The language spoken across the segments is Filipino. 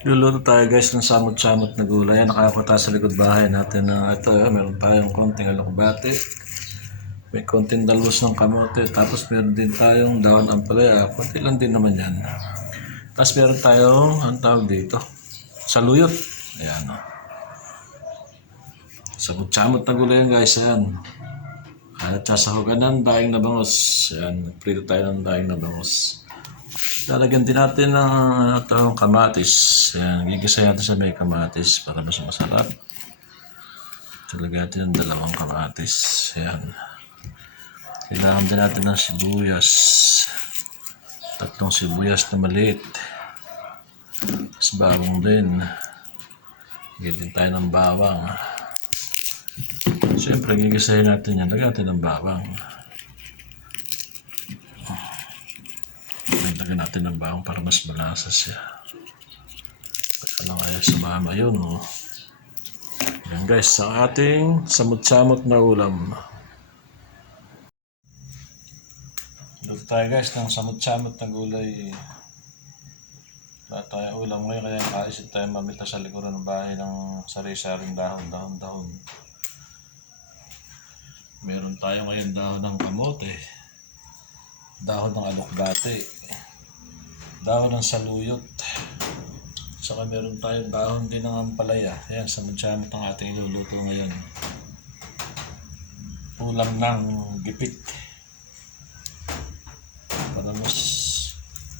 Luluto tayo guys ng samot-samot na gulay. Nakakuta sa likod bahay natin na ito. eh, meron tayong konting alokbate. May konting dalus ng kamote. Tapos meron din tayong daon ng palaya. Konti lang din naman yan. Tapos meron tayong, ang tawag dito, saluyot. Ayan. oh. Samot-samot na gulay yan guys. Ayan. At sasahugan ng daing na bangos. Ayan. Prito tayo ng daing na bangos. Lalagyan din natin ng ano to, kamatis. Yan, gigisa natin sa may kamatis para mas masarap. Talagyan natin ng dalawang kamatis. Yan. Kailangan din natin ng sibuyas. Tatlong sibuyas na maliit. Tapos bawang din. Lagyan din tayo ng bawang. Siyempre, gigisahin natin yan. Lagyan natin ng bawang. Lagyan natin ng bawang para mas malasa siya. Basta lang ayaw sumama yun. Oh. Yan guys, ang ating samot-samot na ulam. Luto tayo guys ng samot-samot na gulay. Wala tayong ulam ngayon kaya nakaisip tayo mamita sa likuran ng bahay ng sari-saring dahon, dahon, dahon. Meron tayo ngayon dahon ng kamote, dahon ng alokbate, dahon ng saluyot, saka meron tayong dahon din ng ampalaya. Ayan, samad-samad ang ating iluluto ngayon. Ulam ng gipit. Para mas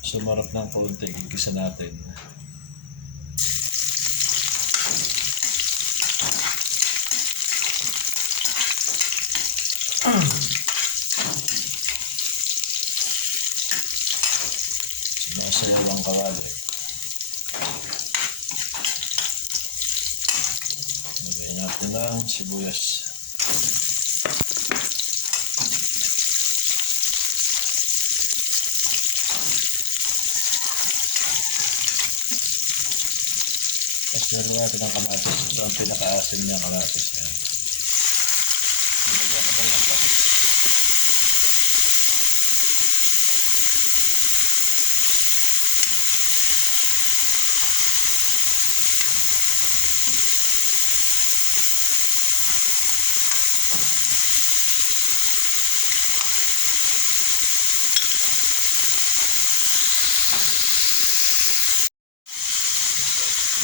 sumarap ng konti, gigisa natin. Sumasayaw ang kawali. Lagyan natin ng sibuyas. Tapos meron natin ang kamatis. Ito ang pinaka-asin niya kamatis. Yan. Lagyan ko na ng patis.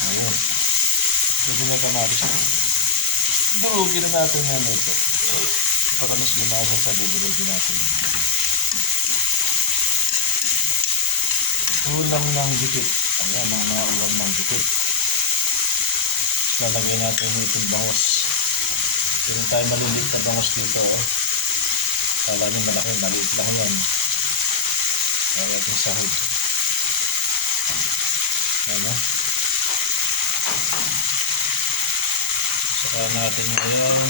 Ayun. Pwede na kamatis. Durugin na natin yan ito. Para mas lumasa sa dudurugin natin. Ulam ng dikit. Ayan, ang mga ulam ng dikit. Lalagay natin itong bangos. Yung tayo maliliit na bangos dito. Oh. Kala nyo malaki, maliit lang yan. Kaya natin sahod. Ayan, oh. Saka natin ngayon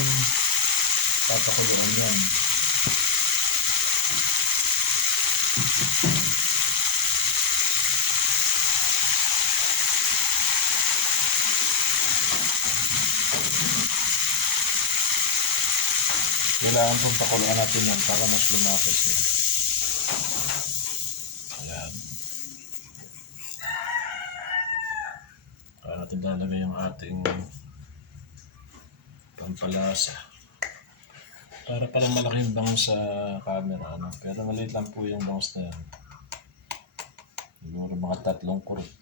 papakuluan yan. Kailangan pong pakuluan natin yan para mas lumapos yan. Ayan. Kaya natin lalagay yung ating pampalasa. Para palang malaking bangus sa camera, ano? pero maliit lang po yung bangus na yan. Siguro mga tatlong kurot.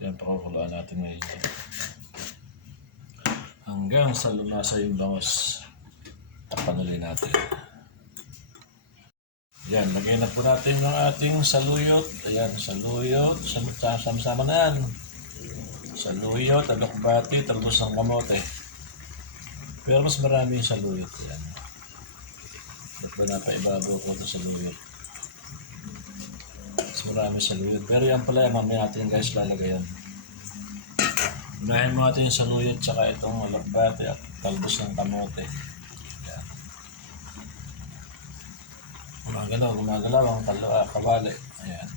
Yan, pakukuluan natin ngayon. Hanggang sa lumasa yung bangus. Takpan ulit natin. Yan, lagay na po natin yung ating saluyot. Ayan, saluyot. Sam- Sama-sama na yan. Saluyot, alokbati, talbos ng kamote. Pero mas marami yung saluyot. Yan. Ba't ba napaibabaw ko ito saluyot? Mas marami saluyot. Pero yan pala, mamaya natin guys lalagay yan. Unahin mo natin yung saluyot tsaka itong alokbati at talbos ng kamote. Yan. Gumagalaw, gumagalaw ang ah, kawali. Ayan.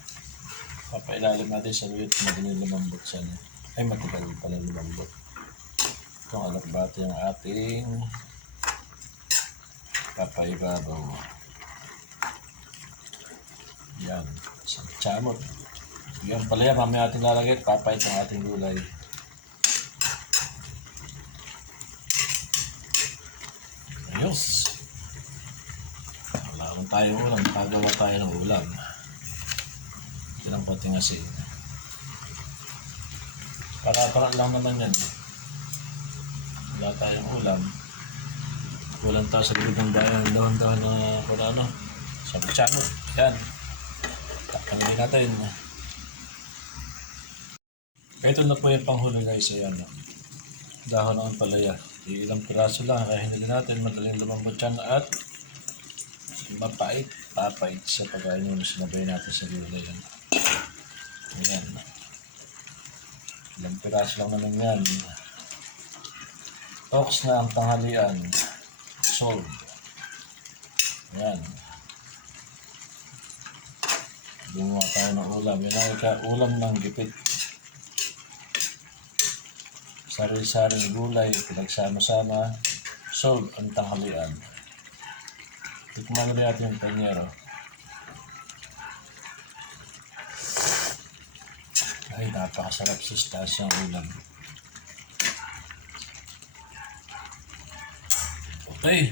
Papailalim natin sa saluyot, madaling lumambot siya. no? Ay, matagal pala lumambot. Itong alakbati yung ating papaibabaw. Yan. Isang chamot. Yung palaya, mamaya ating lalagay at papait ng ating gulay. Ayos. Wala akong tayo ulam. Pagawa tayo ng ulam. Ito lang konting asin. Para-para lang naman yan. Wala tayong ulam. Kulang tayo sa likod ng bayan. Dahan-dahan na kung ano. Sa butsanot. Yan. Tapangalin natin. Ito na po yung panghuli guys. Ayan. Dahon ng palaya. Ilang piraso lang. Kaya hindi natin. Madaling lumambot yan. At mapait. Papait sa pagkain mo. Sinabay natin sa gulay. Yan. Ayan. Ilang piraso lang naman yan. Talks na ang tanghalian. Solve. Ayan. Gumawa tayo ng ulam. Yan ang ulam ng gipit. Sari-saring gulay, pinagsama-sama. Solve ang tanghalian. Tikman ulit natin yung panyero. Ay, napakasarap sa stas ng ulam. Okay.